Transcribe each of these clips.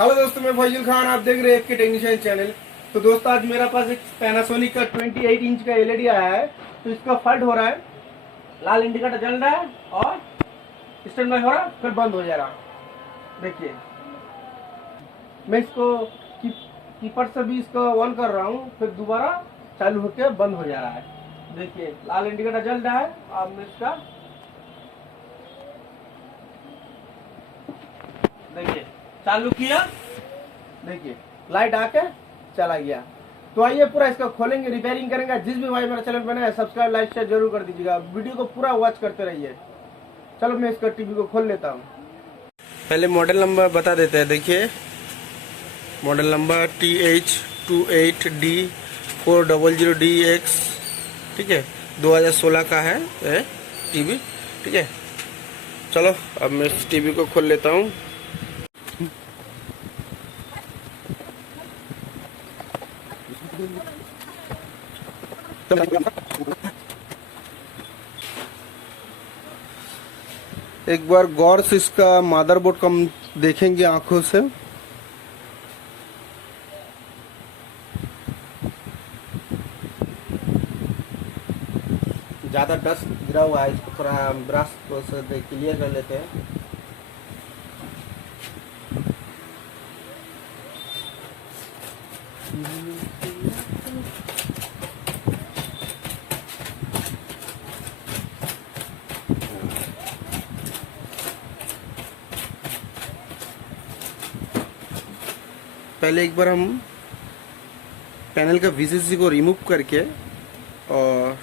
Hello दोस्तों, मैं फैजल खान, आप देख रहे हैं आपके टेक्नीशियन चैनल। तो दोस्तों, आज मेरे पास एक पैनासोनिक का 28 इंच का एलईडी आया है। तो इसका फॉल्ट हो रहा है, लाल इंडिकेटर जल रहा है और स्टैंड बाय हो रहा है, फिर बंद हो जा रहा है। देखिए, मैं इसको कीपर से भी इसको ऑन कर रहा हूँ, फिर दोबारा चालू होकर बंद हो जा रहा है। देखिए, लाल इंडिकेटर जल रहा है। अब मैं इसका देखिए चालू किया, देखिए लाइट आके चला गया। तो आइए पूरा इसका खोलेंगे, रिपेयरिंग करेंगे। जिस भी भाई मेरा चैनल बना है, सब्सक्राइब लाइक शेयर जरूर कर दीजिएगा। वीडियो को पूरा वॉच करते रहिए। चलो मैं इसका टीवी को खोल लेता हूँ। पहले मॉडल नंबर बता देते हैं। देखिए, मॉडल नंबर TH28D400DX, ठीक है, 2016 का है टीवी, ठीक है। चलो अब मैं इस टीवी को खोल लेता हूँ। एक बार गौर से इसका मदरबोर्ड को हम देखेंगे आंखों से। ज्यादा डस्ट गिरा हुआ है, इसको थोड़ा ब्रश से क्लियर कर लेते हैं। पहले एक बार हम पैनल का वीसीसी को रिमूव करके और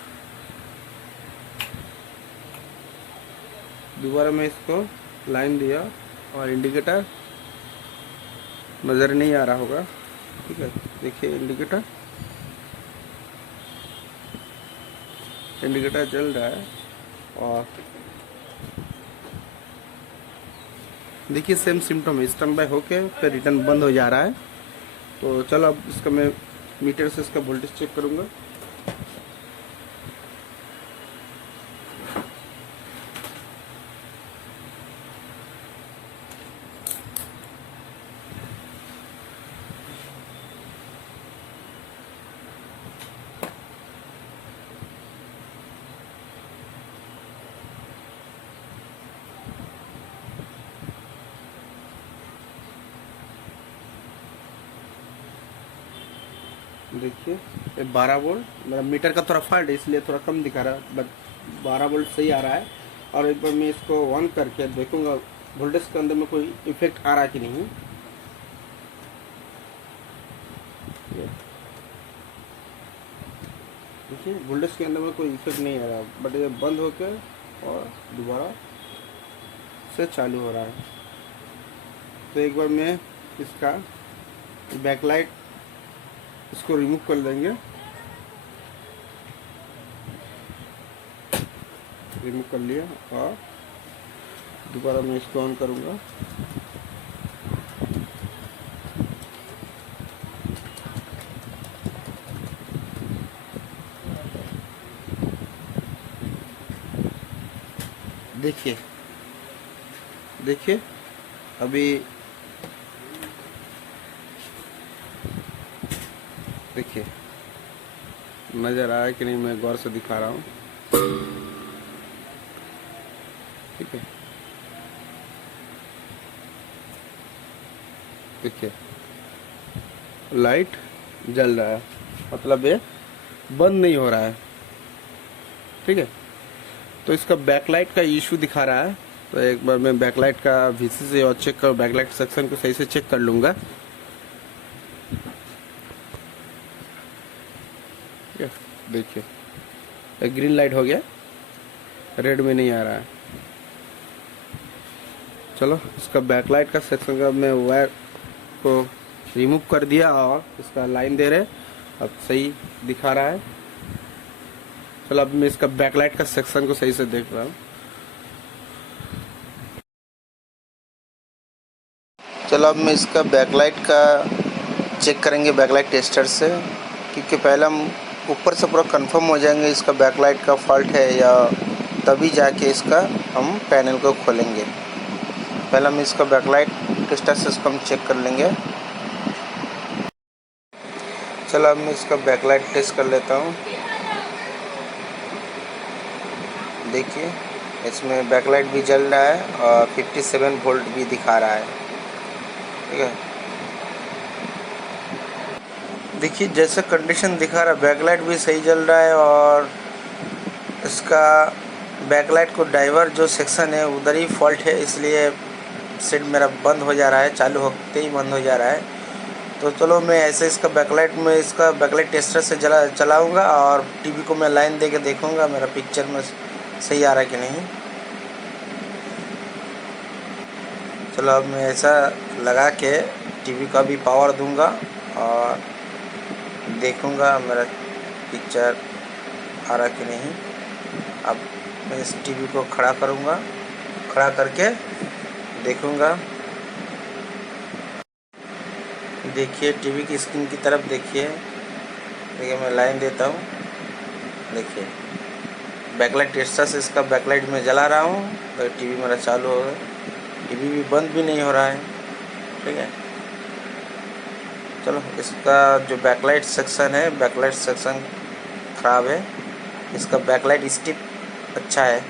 दोबारा मैं इसको लाइन दिया और इंडिकेटर नज़र नहीं आ रहा होगा, ठीक है। देखिए, इंडिकेटर जल रहा है और देखिए सेम सिम्टम है, स्टैंड बाय होके फिर रिटर्न बंद हो जा रहा है। तो चलो अब इसका मैं मीटर से इसका वोल्टेज चेक करूंगा। देखिए, ये 12 वोल्ट, मेरा मीटर का थोड़ा फॉल्ट है इसलिए थोड़ा कम दिखा रहा है, बट 12 वोल्ट सही आ रहा है। और एक बार मैं इसको ऑन करके देखूंगा वोल्टेज के अंदर में कोई इफेक्ट आ रहा है कि नहीं। देखिए, वोल्टेज के अंदर में कोई इफेक्ट नहीं आ रहा, बट ये बंद होकर और दोबारा से चालू हो रहा है। तो एक बार मैं इसका बैकलाइट इसको रिमूव कर देंगे। रिमूव कर लिया और दोबारा मैं इसको ऑन करूंगा। देखिए देखिए, अभी देखिए नज़र आया कि नहीं, मैं गौर से दिखा रहा हूँ, ठीक है। देखिए, लाइट जल रहा है, मतलब ये बंद नहीं हो रहा है, ठीक है। तो इसका बैकलाइट का इशू दिखा रहा है। तो एक बार मैं बैकलाइट का वीसीसी और चेक कर, बैकलाइट सेक्शन को सही से चेक कर लूँगा। देखिए, एक ग्रीन लाइट हो गया, रेड में नहीं आ रहा है। चलो, इसका बैकलाइट का सेक्शन का मैं वायर को रिमूव कर दिया और इसका लाइन दे रहे, अब सही दिखा रहा है। चलो अब मैं इसका बैकलाइट का सेक्शन को सही से देख रहा हूँ। चलो अब मैं इसका बैकलाइट का चेक करेंगे बैकलाइट टेस्टर से, क्योंकि पहले हम ऊपर से पूरा कंफर्म हो जाएंगे इसका बैकलाइट का फॉल्ट है या, तभी जाके इसका हम पैनल को खोलेंगे। पहले हम इसका बैकलाइट बैकलाइट टेस्टर से इसको हम चेक कर लेंगे। चलो अब मैं इसका बैकलाइट टेस्ट कर लेता हूँ। देखिए इसमें बैकलाइट भी जल रहा है और 57 वोल्ट भी दिखा रहा है। ठीक है, देखिए जैसा कंडीशन दिखा रहा है बैकलाइट भी सही जल रहा है और इसका बैकलाइट को डाइवर जो सेक्शन है उधर ही फॉल्ट है, इसलिए सेट मेरा बंद हो जा रहा है, चालू होते ही बंद हो जा रहा है। तो चलो मैं ऐसे इसका बैकलाइट टेस्टर से चलाऊँगा और टीवी को मैं लाइन दे के देखूँगा मेरा पिक्चर में सही आ रहा है कि नहीं। चलो अब मैं ऐसा लगा के टीवी का भी पावर दूंगा और देखूंगा मेरा पिक्चर आ रहा कि नहीं। अब मैं इस टीवी को खड़ा करूंगा, खड़ा करके देखूंगा। देखिए टीवी की स्क्रीन की तरफ देखिए मैं लाइन देता हूँ। देखिए बैकलाइट टेस्टर से इसका बैकलाइट में जला रहा हूँ तो टीवी मेरा चालू हो गया, टीवी भी बंद भी नहीं हो रहा है। ठीक है, चलो इसका जो बैकलाइट सेक्शन है, बैकलाइट सेक्शन ख़राब है, इसका बैकलाइट स्टिप अच्छा है।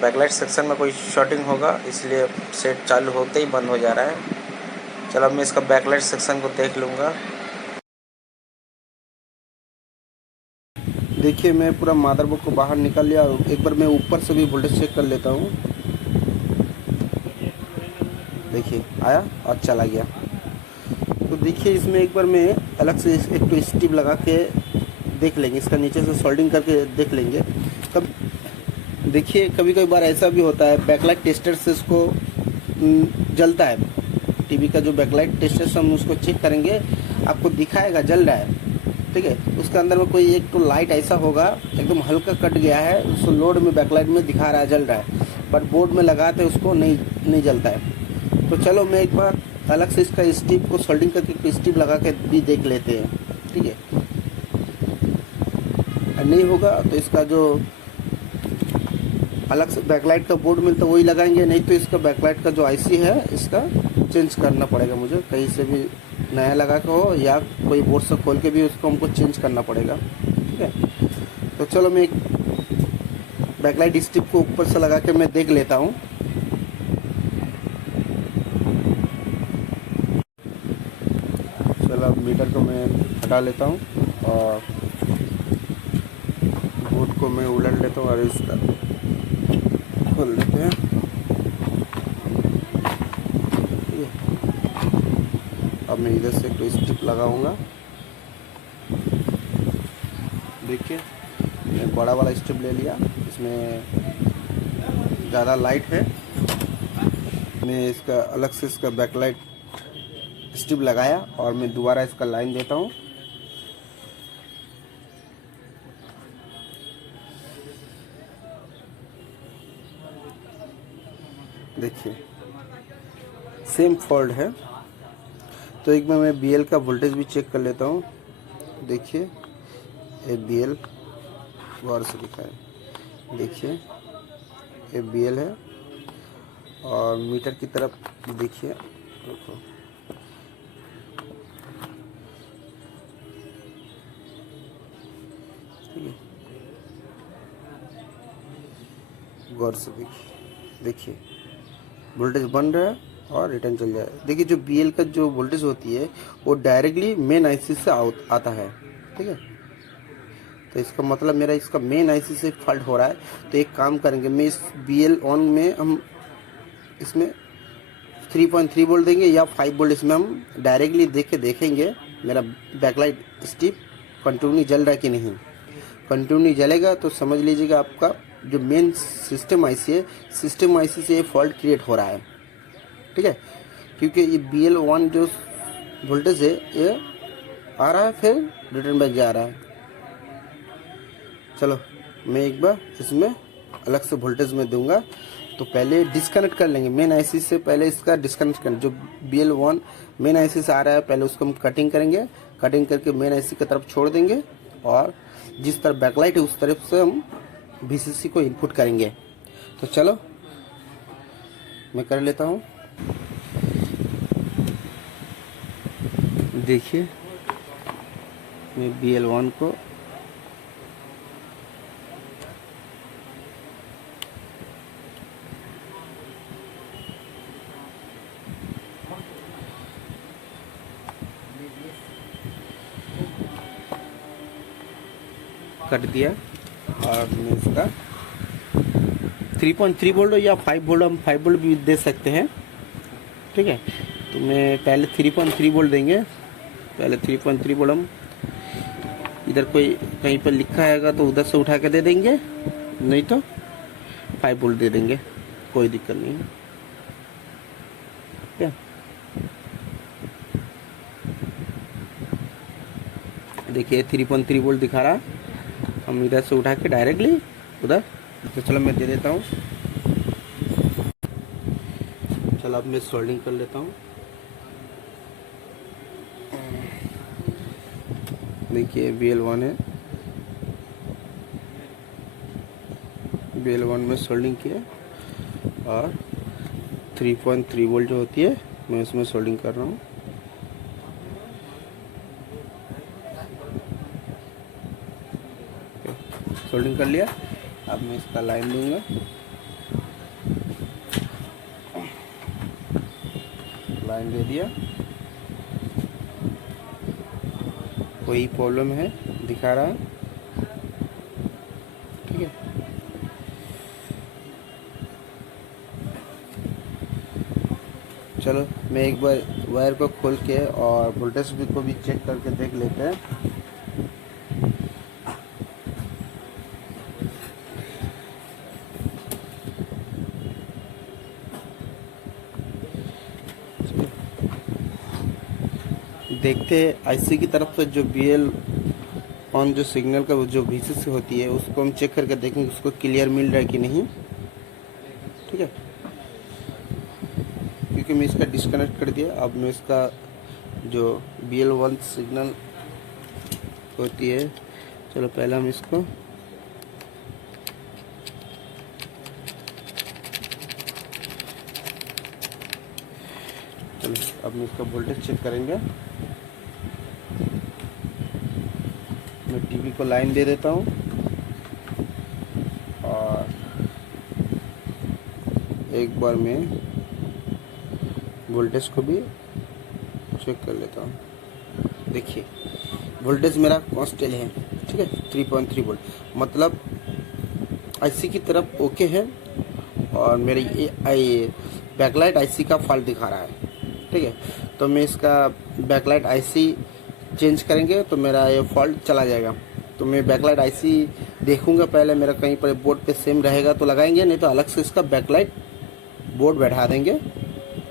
बैकलाइट सेक्शन में कोई शॉर्टिंग होगा इसलिए सेट चालू होते ही बंद हो जा रहा है। चलो अब मैं इसका बैकलाइट सेक्शन को देख लूँगा। देखिए मैं पूरा मदरबोर्ड को बाहर निकाल लिया और एक बार मैं ऊपर से भी वोल्टेज चेक कर लेता हूँ। देखिए आया और चला गया। तो देखिए इसमें एक बार मैं अलग से एक तो स्टिप लगा के देख लेंगे, इसका नीचे से सोल्डिंग करके देख लेंगे। तब देखिए कभी कभी बार ऐसा भी होता है बैकलाइट टेस्टर से इसको जलता है। टीवी का जो बैकलाइट टेस्टर से हम उसको चेक करेंगे, आपको दिखाएगा जल रहा है। ठीक है, उसके अंदर में कोई एक तो लाइट ऐसा होगा एकदम हल्का कट गया है, उसको लोड में बैकलाइट में दिखा रहा है जल रहा है, बट बोर्ड में लगाते उसको नहीं जलता है। तो चलो मैं एक बार अलग से इसका स्टिप को सोल्डिंग करके स्टिप लगा के भी देख लेते हैं। ठीक है, नहीं होगा तो इसका जो अलग से बैकलाइट का बोर्ड मिलता है वही लगाएंगे, नहीं तो इसका बैकलाइट का जो आईसी है इसका चेंज करना पड़ेगा मुझे, कहीं से भी नया लगा के हो या कोई बोर्ड से खोल के भी उसको हमको चेंज करना पड़ेगा। ठीक है, तो चलो मैं एक बैकलाइट स्टिप को ऊपर से लगा के मैं देख लेता हूँ। चलो अब मीटर को मैं हटा लेता हूँ और बोर्ड को मैं उलट लेता हूँ और इसका खोल लेते हैं। अब मैं इधर से कोई स्टिप लगाऊंगा। देखिए मैं बड़ा वाला स्टिप ले लिया, इसमें ज़्यादा लाइट है। मैं इसका अलग से इसका बैकलाइट स्टिप लगाया और मैं दोबारा इसका लाइन देता हूँ। देखिए सेम फॉल्ट है, तो एक बार मैं BL का वोल्टेज भी चेक कर लेता हूँ। देखिए ये BL गौर से दिखा है, देखिए ये BL है और मीटर की तरफ देखिए, देखो ठीक है, गौर से देखिए वोल्टेज बन रहा है और रिटर्न चल जाए। देखिए जो BL का जो वोल्टेज होती है वो डायरेक्टली मेन आईसी से आता है। ठीक है, तो इसका मतलब मेरा इसका मेन आईसी से फॉल्ट हो रहा है। तो एक काम करेंगे, मैं इस BL ऑन में हम इसमें 3.3 वोल्ट देंगे या 5 वोल्ट, इसमें हम डायरेक्टली देखेंगे मेरा बैकलाइट स्टिप कंटिन्यू जल रहा है कि नहीं। कंटिन्यू जलेगा तो समझ लीजिएगा आपका जो मेन सिस्टम आईसी है, सिस्टम आईसी से ये फॉल्ट क्रिएट हो रहा है। ठीक है, क्योंकि ये BL1 जो वोल्टेज है ये आ रहा है फिर रिटर्न बैक जा रहा है। चलो मैं एक बार इसमें अलग से वोल्टेज में दूंगा। तो पहले डिस्कनेक्ट कर लेंगे मेन आईसी से, पहले इसका डिस्कनेक्ट कर, जो BL1 मेन आईसी से आ रहा है पहले उसको हम कटिंग करेंगे, कटिंग करके मेन आईसी की तरफ छोड़ देंगे और जिस तरफ बैकलाइट है उस तरफ से हम VCC को इनपुट करेंगे। तो चलो मैं कर लेता हूँ। देखिए मैं BL1 को कट दिया और मैं इसका 3.3 वोल्ट या 5 वोल्ट, हम 5 वोल्ट भी दे सकते हैं। ठीक है, तो मैं पहले 3.3 वोल्ट देंगे। पहले 3.3 वोल्ट हम इधर कोई कहीं पर लिखा हैगा तो उधर से उठा के दे देंगे, नहीं तो 5 वोल्ट दे देंगे, कोई दिक्कत नहीं है। क्या देखिए 3.3 वोल्ट दिखा रहा, हम इधर से उठा के डायरेक्टली उधर, तो चलो मैं दे देता हूँ। चलो अब मैं सोल्डिंग कर लेता हूँ। देखिए BL1 है, BL1 में सोल्डिंग किया और 3.3 वोल्ट जो होती है मैं उसमें सोल्डिंग कर रहा हूँ। सोल्डिंग कर लिया, अब मैं इसका लाइन दूंगा। लाइन दे दिया, कोई प्रॉब्लम है दिखा रहा है। ठीक है, चलो मैं एक बार वायर को खोल के और वोल्टेज को भी चेक करके देख लेते हैं। देखते हैं आईसी की तरफ से जो BL1 जो सिग्नल का जो VCC होती है उसको हम चेक करके देखेंगे उसको क्लियर मिल रहा है कि नहीं। ठीक है, क्योंकि मैं इसका डिस्कनेक्ट कर दिया। अब मैं इसका जो BL1 सिग्नल होती है, चलो पहले हम इसको अब मैं इसका वोल्टेज चेक करेंगे। मैं टीवी को लाइन दे देता हूँ और एक बार मैं वोल्टेज को भी चेक कर लेता हूँ। देखिए वोल्टेज मेरा कांस्टेंट है। ठीक है, 3.3 वोल्ट, मतलब आईसी की तरफ ओके है और मेरी ये बैकलाइट आईसी का फॉल्ट दिखा रहा है। ठीक है, तो मैं इसका बैकलाइट आईसी चेंज करेंगे तो मेरा ये फॉल्ट चला जाएगा। तो मैं बैकलाइट आईसी देखूंगा पहले, मेरा कहीं पर बोर्ड पे सेम रहेगा तो लगाएंगे, नहीं तो अलग से इसका बैकलाइट बोर्ड बैठा देंगे।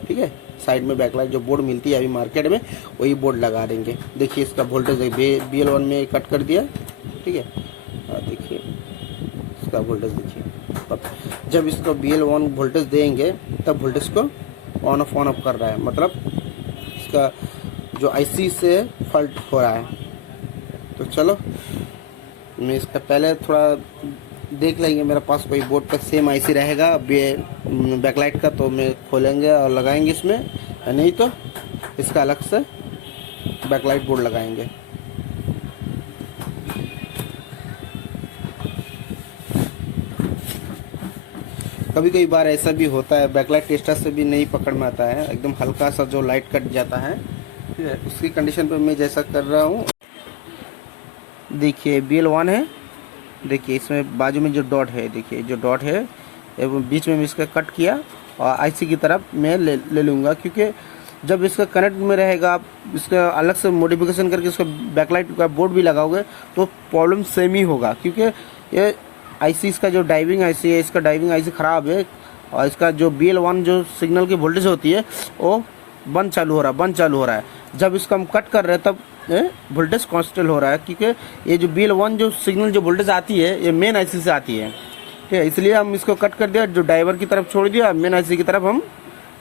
ठीक है, साइड में बैकलाइट जो बोर्ड मिलती है अभी मार्केट में वही बोर्ड लगा देंगे। देखिए इसका वोल्टेज BL1 में कट कर दिया। ठीक है, देखिए इसका वोल्टेज देखिए। जब इसको BL1 वोल्टेज देंगे तब वोल्टेज को ऑन ऑफ कर रहा है, मतलब इसका जो आईसी से फॉल्ट हो रहा है। तो चलो मैं इसका पहले थोड़ा देख लेंगे, मेरे पास कोई बोर्ड पर सेम आईसी रहेगा बैकलाइट का तो मैं खोलेंगे और लगाएंगे इसमें, नहीं तो इसका अलग से बैकलाइट बोर्ड लगाएंगे। कभी कई बार ऐसा भी होता है, बैकलाइट टेस्टर से भी नहीं पकड़ में आता है, एकदम हल्का सा जो लाइट कट जाता है। ठीक है, उसकी कंडीशन पे मैं जैसा कर रहा हूँ। देखिए BL1 है, देखिए इसमें बाजू में जो डॉट है, देखिए जो डॉट है बीच में इसका कट किया और आईसी की तरफ मैं ले लूँगा, क्योंकि जब इसका कनेक्ट में रहेगा आप इसका अलग से मॉडिफिकेशन करके इसका बैकलाइट का बोर्ड भी लगाओगे तो प्रॉब्लम सेम ही होगा, क्योंकि ये आईसी इसका जो डाइविंग आईसी है, इसका डाइविंग आईसी ख़राब है और इसका जो BL1 जो सिग्नल की वोल्टेज होती है वो बंद चालू हो रहा है। जब इसको हम कट कर रहे हैं तब वोल्टेज कांस्टेंट हो रहा है, क्योंकि ये जो BL1 जो सिग्नल जो वोल्टेज आती है ये मेन आईसी से आती है। ठीक है, इसलिए हम इसको कट कर दिया, जो ड्राइवर की तरफ छोड़ दिया, मेन आईसी की तरफ हम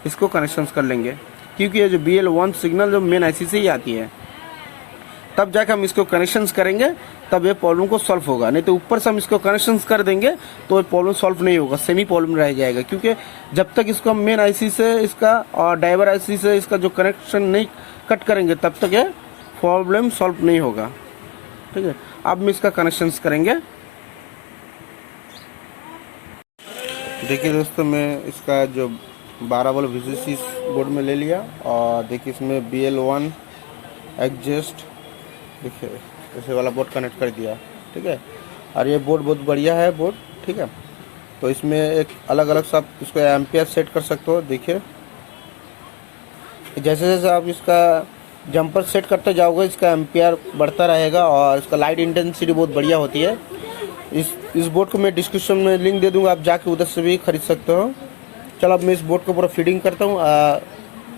इसको कनेक्शन कर लेंगे, क्योंकि ये जो BL1 सिग्नल जो मेन आईसी से ही आती है। तब जाकर हम इसको कनेक्शंस करेंगे तब ये प्रॉब्लम को सॉल्व होगा, नहीं तो ऊपर से हम इसको कनेक्शन कर देंगे तो ये प्रॉब्लम सॉल्व नहीं होगा, सेमी प्रॉब्लम रह जाएगा। क्योंकि जब तक इसको हम मेन आईसी से इसका और ड्राइवर आईसी से इसका जो कनेक्शन नहीं कट करेंगे तब तक ये प्रॉब्लम सॉल्व नहीं होगा। ठीक है, अब हम इसका कनेक्शन करेंगे। देखिए दोस्तों, मैं इसका जो 12 वोल्ट VCC बोर्ड में ले लिया और देखिए इसमें BL1 एडजस्ट देखिए ऐसे वाला बोर्ड कनेक्ट कर दिया। ठीक है, और ये बोर्ड बहुत बढ़िया है बोर्ड। ठीक है, तो इसमें एक अलग अलग सब इसको एम्पियर सेट कर सकते हो। देखिए जैसे जैसे आप इसका जंपर सेट करते जाओगे इसका एम्पियर बढ़ता रहेगा और इसका लाइट इंटेंसिटी बहुत बढ़िया होती है। इस बोर्ड को मैं डिस्क्रिप्शन में लिंक दे दूंगा, आप जाके उधर से भी खरीद सकते हो। चलो अब मैं इस बोर्ड को पूरा फिटिंग करता हूँ,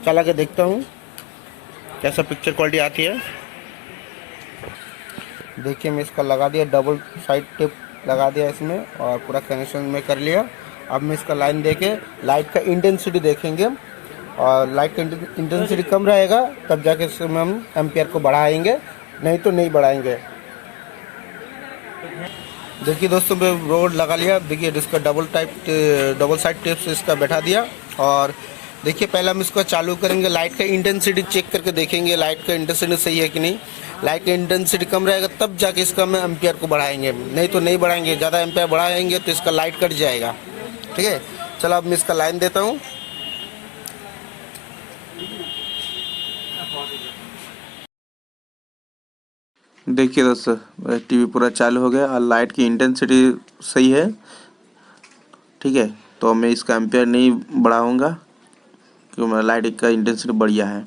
चला के देखता हूँ कैसा पिक्चर क्वालिटी आती है। देखिए मैं इसका लगा दिया, डबल साइड टेप लगा दिया इसमें और पूरा कनेक्शन में कर लिया। अब मैं इसका लाइन देके लाइट का इंटेंसिटी देखेंगे और लाइट का इंटेंसिटी कम रहेगा तब जाके इसमें हम एम्पियर को बढ़ाएंगे, नहीं तो नहीं बढ़ाएंगे। देखिए दोस्तों, मैं रोड लगा लिया। देखिए इसका डबल साइड टेप से इसका बैठा दिया और देखिए पहले हम इसको चालू करेंगे, लाइट का इंटेंसिटी चेक करके देखेंगे लाइट का इंटेंसिटी सही है कि नहीं। लाइट का इंटेंसिटी कम रहेगा तब जाके इसका हम एम्पियर को बढ़ाएंगे, नहीं तो नहीं बढ़ाएंगे। ज़्यादा एम्पियर बढ़ाएंगे तो इसका लाइट कट जाएगा। ठीक है, चलो अब मैं इसका लाइन देता हूँ। देखिए दोस्तों, टीवी पूरा चालू हो गया और लाइट की इंटेंसिटी सही है। ठीक है, तो मैं इसका एम्पियर नहीं बढ़ाऊंगा क्योंकि मेरा लाइट का इंटेंसिटी बढ़िया है।